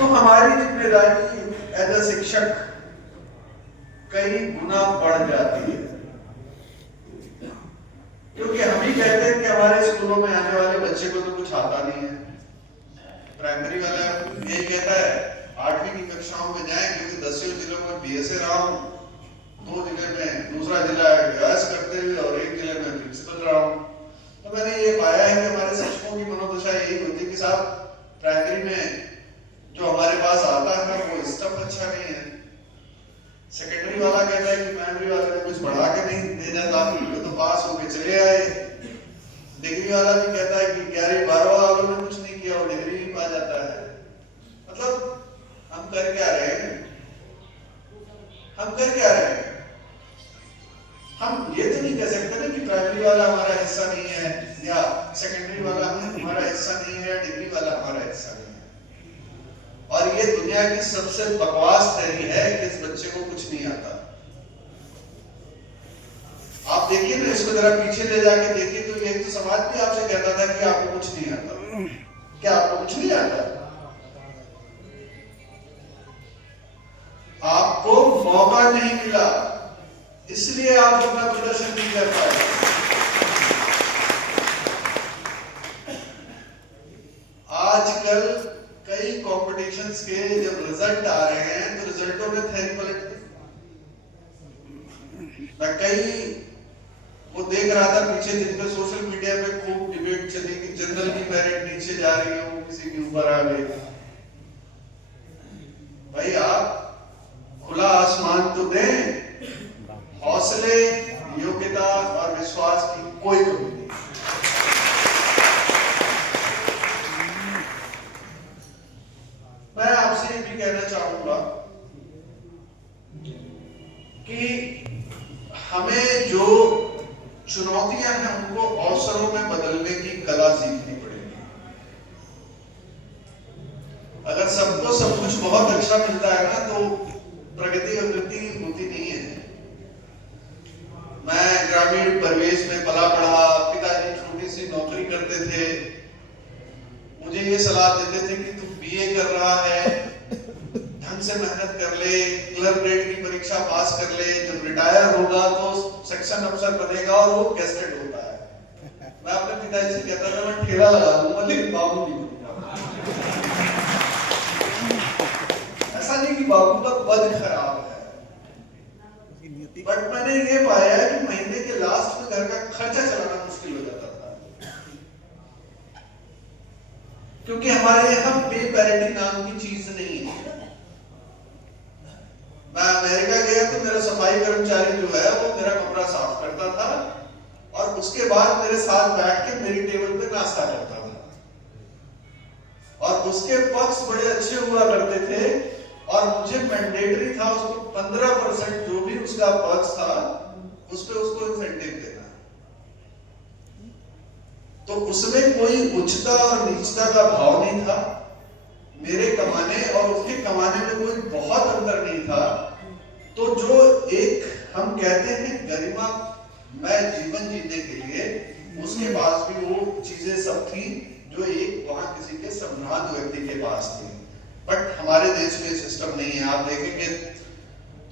तो हमारी जिम्मेदारी एज अ शिक्षक कई गुना बढ़ जाती है, क्योंकि हम ही कहते हैं कि हमारे स्कूलों में आने वाले बच्चे को तो कुछ आता नहीं है। प्राइमरी वाला यही कहता है 8वीं की कक्षाओं में जाए, क्योंकि 10 जिलों में बीएसए रहा हूं, 2 जिले में दूसरा जिला अभ्यास करते हुए और 1 जिले में प्रिंसिपल रहा हूं। तो मैंने ये पाया है कि हमारे शिक्षकों की मनोदशा यही होती है कि साहब प्राइमरी में जो हमारे पास आता है वो स्टफ अच्छा नहीं है। सेकेंडरी वाला कहता है कि प्राइमरी वाले ने कुछ बढ़ा के नहीं भेजा था, तो पास होके चले आए। डिग्री वाला भी कहता है कि 11-12 वालों ने कुछ नहीं किया और डिग्री भी पा जाता है। मतलब हम कर क्या रहे हैं? हम कर क्या रहे हैं? हम ये तो नहीं कह सकते ना कि प्राइमरी वाला हमारा हिस्सा नहीं है, या सेकेंडरी वाला हमारा हिस्सा नहीं है, या डिग्री वाला हमारा हिस्सा नहीं है। और ये दुनिया की सबसे बकवास थ्योरी है कि इस बच्चे को कुछ नहीं आता। आप देखिए ना, इसको जरा पीछे ले जाके देखिए तो ये तो समाज भी आपसे कहता था कि आपको कुछ नहीं आता। क्या आपको कुछ नहीं आता? आपको मौका नहीं मिला, इसलिए आप अपना प्रदर्शन नहीं कर पाए। आजकल कई कॉम्पिटिशन्स के जब रिजल्ट आ रहे हैं तो रिजल्टों में थ्योरी पलट गई। मैं कई वो देख रहा था पीछे दिन पे सोशल मीडिया पे खूब डिबेट चली कि जनरल की मेरिट नीचे जा रही है, वो किसी के ऊपर आ गई। भाई आप खुला आसमान तो दें, हौसले, योग्यता और विश्वास की कोई कमी नहीं। मैं आपसे ये भी कहना चाहूंगा कि हमें जो चुनौतियां हैं उनको अवसरों में बदलने की कला सीखनी पड़ेगी। अगर सबको सब कुछ बहुत अच्छा मिलता है ना तो प्रगति अभिवृद्धि होती नहीं है। मैं ग्रामीण परिवेश में पला पढ़ा, पिताजी छोटी सी नौकरी करते थे, मुझे ये सलाह देते थे कि तू बीए कर रहा है, ढंग से मेहनत कर ले, क्लर्क ग्रेड की परीक्षा पास कर ले, जब रिटायर होगा तो सेक्शन अफसर बनेगा और वो गेस्टेड होता है। मैं अपने पिताजी से कहता था मैं ठेला लगा दूंगा लेकिन बाबू नहीं बनूंगा। ऐसा नहीं कि बाबू का पद खराब है, बट मैंने ये पाया है कि महीने के लास्ट में घर का खर्चा चलाना मुश्किल हो जाता था, क्योंकि हमारे यहाँ पे पेरेंटिंग नाम की चीज नहीं है। मैं अमेरिका गया तो मेरा सफाई कर्मचारी जो है वो मेरा कमरा साफ करता था और उसके बाद मेरे साथ बैठ के मेरी टेबल पे नाश्ता करता था, और उसके पक्ष बड़े अच्छे हुआ करते थे और मुझे मैंडेटरी था उसको 15% जो भी उसका पक्ष था उस पे उसको इंसेंटिव देना। तो उसमें कोई उच्चता और नीचता का भाव नहीं था, मेरे कमाने और उसके कमाने में कोई बहुत अंतर नहीं था। तो जो एक हम कहते हैं गरिमा मैं जीवन जीने के लिए, उसके पास भी वो चीजें सब थी जो एक वहां किसी के संभ्रांत व्यक्ति के पास थी। बट हमारे देश में सिस्टम नहीं है। आप देखेंगे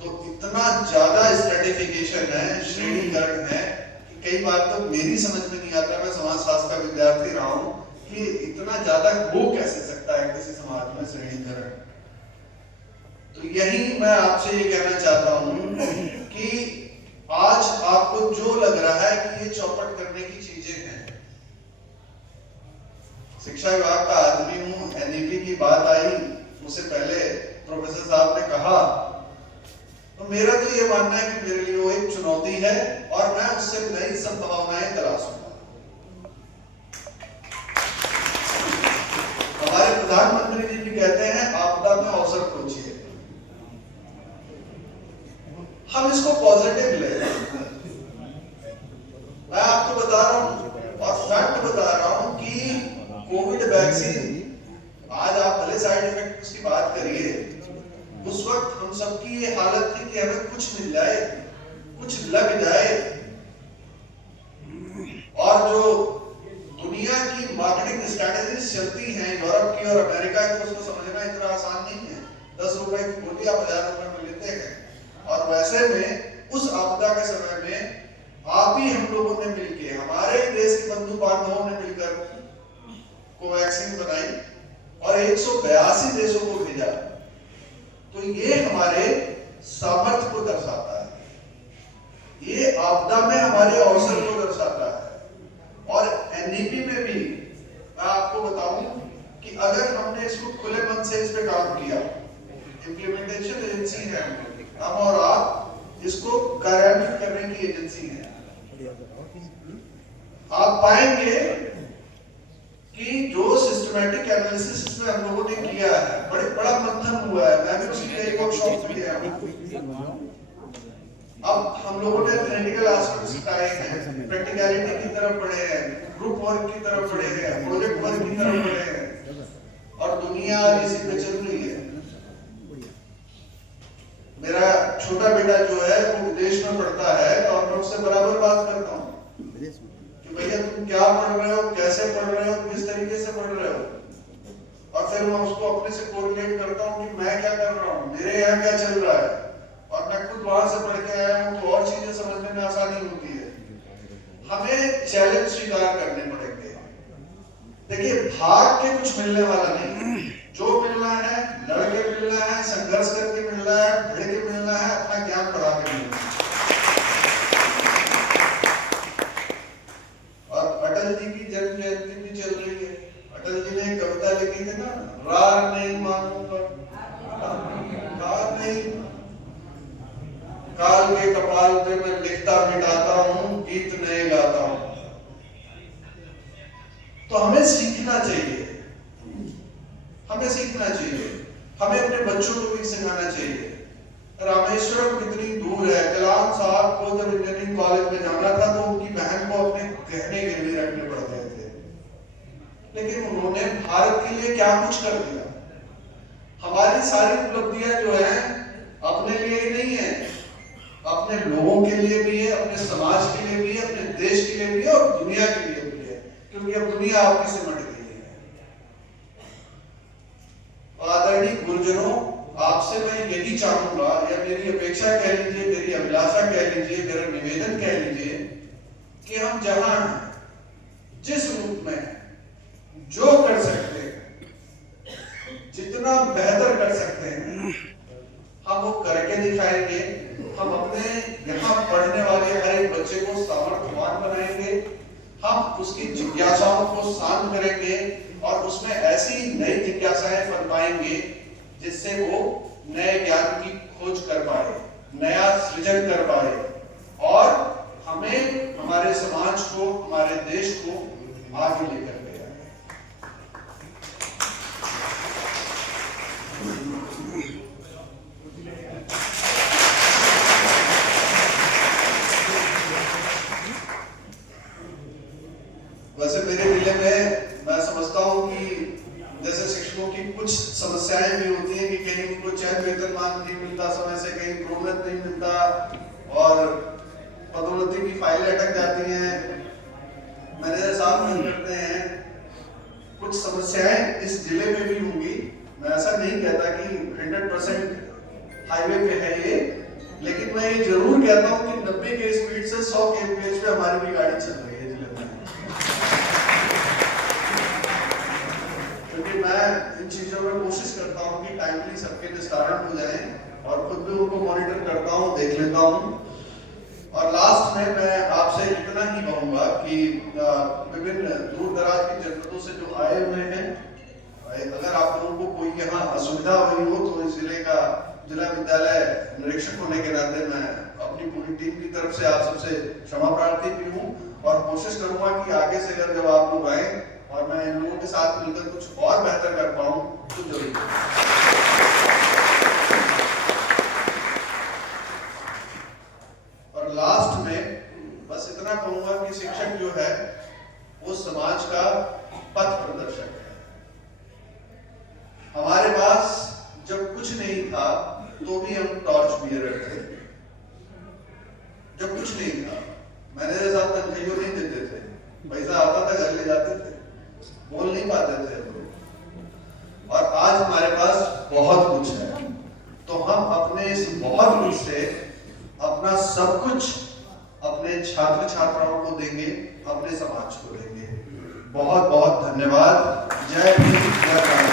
तो इतना ज्यादा स्ट्रेटिफिकेशन है, श्रेणीकरण है कि कई बार तो मेरी समझ में नहीं आता, मैं समाजशास्त्र का विद्यार्थी रहा हूं, कि इतना ज्यादा हो कैसे सकता है किसी समाज में श्रेणीकरण। तो यही मैं आपसे ये कहना चाहता हूं कि आज आपको जो लग रहा है कि ये चौपट करने की चीजें हैं, शिक्षा विभाग का आदमी हूं, एनईपी की बात आई मुझसे पहले प्रोफेसर साहब ने कहा, तो मेरा तो ये मानना है कि मेरे लिए वो एक चुनौती है और मैं उससे नई संभावनाएं तलाशूंगा। हमारे प्रधानमंत्री जी भी कहते हैं आपदा में अवसर खोजिए। हम इसको पॉजिटिव ले, मैं आपको बता रहा हूं और फैक्ट बता रहा हूं कि कोविड वैक्सीन, आज आप भले साइड इफेक्ट की बात करिए, उस वक्त हम सबकी ये हालत थी कि हमें कुछ मिल जाए, कुछ लग जाए, और जो दुनिया की मार्केटिंग स्ट्रेटजीज चलती हैं यूरोप की और अमेरिका की, उसको समझना इतना आसान या बाजारों में लेते हैं। और वैसे में उस आपदा के समय में आप ही हम लोगों ने मिलकर, हमारे ही देश के बंधु बांधवों ने मिलकर कोवैक्सीन बनाई और 182 देशों को भेजा। तो ये हमारे सामर्थ्य को दर्शाता है, ये आपदा में हमारे अवसर को दर्शाता है। और एनडीपी में भी मैं आपको बताऊं कि अगर हमने इसको खुले मन से इस पे काम किया, इम्प्लीमेंटेशन एजेंसी है हम और आप, इसको कार्यान्वित करने की एजेंसी है, आप पाएंगे कि जो सिस्टमैटिक एनालिसिस इसमें हम लोगों ने किया है, बड़ा मंथन हुआ है। मैं भी उसी के एक वर्कशॉप में गया हूं। अब हम लोगों ने थ्योरेटिकल एस्पेक्ट्स सिखाए हैं, प्रैक्टिकलिटी की तरफ बढ़े हैं, ग्रुप वर्क की तरफ बढ़े हैं, प्रोजेक्ट वर्क की तरफ बढ़े हैं, और दुनिया इसी पे चल रही है। मेरा छोटा बेटा जो है वो विदेश में पढ़ता है, और मैं उससे बराबर बात करता हूँ कि भैया तुम क्या पढ़ रहे हो, कैसे पढ़ रहे हो, किस तरीके से पढ़ रहे हो, और फिर मैं उसको अपने से कोरिलेट करता हूँ कि मैं क्या कर रहा हूँ, मेरे यहाँ क्या चल रहा है, और मैं खुद वहां से पढ़ के आया हूँ, तो और चीजें समझने में आसानी होती है। हमें चैलेंज स्वीकार करने पड़ेंगे। देखिए, भाग के कुछ मिलने वाला नहीं, जो मिलना है लड़के मिलना है, संघर्ष करके मिलना है, भिड़ के मिलना है, अपना ज्ञान बढ़ा के मिलना है। और अटल जी की जन्म जयंती भी चल रही है। अटल जी ने एक कविता लिखी थी ना, रार नहीं मानूंगा, रार नहीं, काल के कपाल पे मैं लिखता मिटाता हूँ, गीत नए गाता हूँ। तो हमें सीखना चाहिए, हमें सीखना चाहिए, हमें अपने बच्चों को भी सिखाना चाहिए। रामेश्वरम कितनी दूर है, कलाम साहब को जब इंजीनियरिंग कॉलेज में जाना था तो उनकी बहन को अपने गहने गिरवी रखने पड़ते थे, लेकिन उन्होंने भारत के लिए क्या कुछ कर दिया। हमारी सारी उपलब्धियां जो है अपने लिए ही नहीं है, अपने लोगों के लिए भी है, अपने समाज के लिए भी है, अपने देश के लिए भी है, और दुनिया के लिए भी है, क्योंकि अब दुनिया आपकी सिमट गई है। आदरणीय गुरुजनों, आपसे मैं यही चाहूंगा, या मेरी अपेक्षा कह लीजिए, मेरी अभिलाषा कह लीजिए, मेरा निवेदन कह लीजिए, कि हम जहां जिस रूप में जो कर सकते हैं, जितना बेहतर कर सकते हैं, हम वो करके दिखाएंगे। हम अपने यहाँ पढ़ने वाले हर एक बच्चे को सामर्थ्यवान बनाएंगे, हम उसकी जिज्ञासाओं को शांत करेंगे, और उसमें ऐसी नई जिज्ञासाएं बन पाएंगे जिससे वो नए ज्ञान की खोज कर पाए, नया सृजन कर पाए, और हमें, हमारे समाज को, हमारे देश को आगे लेकर गया। वैसे मेरे जिले में मैं समझता हूँ कि जैसे शिक्षकों की कुछ समस्याएं भी होती हैं कि कहीं उनको चयन वेतनमान नहीं मिलता समय से, कहीं प्रोन्नत नहीं मिलता, और पदोन्नति की फाइलें अटक जाती हैं, मैनेजर साहब नहीं करते हैं। कुछ समस्याएं इस जिले में भी होंगी, मैं ऐसा नहीं कहता कि 100% हाईवे पे है ये, लेकिन मैं ये जरूर कहता हूँ कि 90 के स्पीड से 100 के पेज पे हमारी भी गाड़ी चल रही है जिले में। क्योंकि मैं इन चीजों में कोशिश करता हूँ कि टाइमली सबके निस्तारण हो जाए, और खुद भी उनको मॉनिटर करता हूँ, देख लेता हूँ। और लास्ट में मैं आपसे इतना ही कहूंगा कि विभिन्न दूर दराज की जनपदों से जो आए हुए हैं, अगर आप लोगों को कोई यहाँ असुविधा हुई हो तो इस जिले का जिला विद्यालय निरीक्षक होने के नाते मैं अपनी पूरी टीम की तरफ से आप सबसे क्षमा प्रार्थी भी हूँ, और कोशिश करूंगा कि आगे से अगर जब आप लोग आए और मैं इन लोगों के साथ मिलकर कुछ और बेहतर कर पाऊँ तो जरूर। और लास्ट में बस इतना कहूंगा कि शिक्षक जो है वो समाज का पथ प्रदर्शक है। हमारे पास जब कुछ नहीं था तो भी हम टॉर्च बियरर थे, जब कुछ नहीं था, मैनेजर साहब तनख्वाह नहीं देते थे, पैसा आता था घर ले जाते थे, बोल नहीं पाते थे हम लोग, और आज हमारे पास बहुत कुछ है। तो हम हम इससे अपना सब कुछ अपने छात्र छात्राओं को देंगे, अपने समाज को देंगे। बहुत बहुत धन्यवाद। जय हिंद, जय भारत।